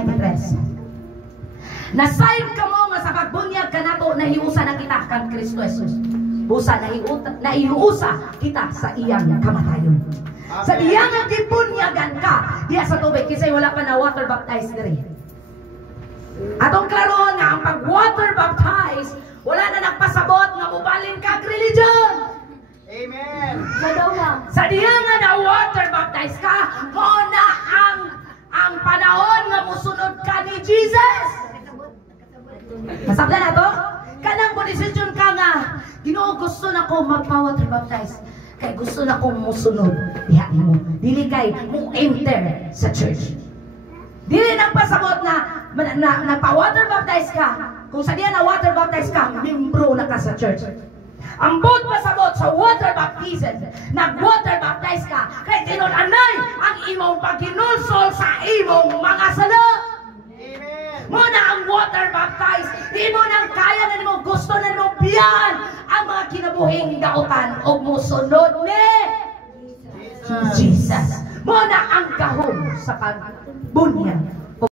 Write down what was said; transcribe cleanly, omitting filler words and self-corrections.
23. Nasign ka mo nga sa pagbunyag ka nato na hiusa na kita kang Kristo Jesus. Busa na hiusa kita sa iyang kamatayon. Sa iyang gibunyagan ka diya sa tubig kasi wala pa na water baptized diri. Atong klaroon nga ang pag water baptized wala na nagpasabot nga mubalin kag religion. Amen. Sa diya nga na water baptized ka mo na ang panahon nga musunod ka ni Jesus. Masabda na to? Kanang mo decision ka nga, Ginoo, gusto na ko magpa-water baptize. Kaya gusto na kong musunod. Diha mo. Dili kay mo enter sa church. Dili nagpasabot na nagpa-water baptize ka. Kung sa diya na water baptize ka, membro na ka sa church. Ang boot pasabot sa water baptism, nag-water baptize ka, kaya tinunanay ang imong pagkinulsol sa imong mga sala. Muna ang water baptize, di mo nang kaya na mo gusto na mo biyan ang mga kinabuhing dautan o musunod ni Jesus. Muna ang gahom sa pagbunyag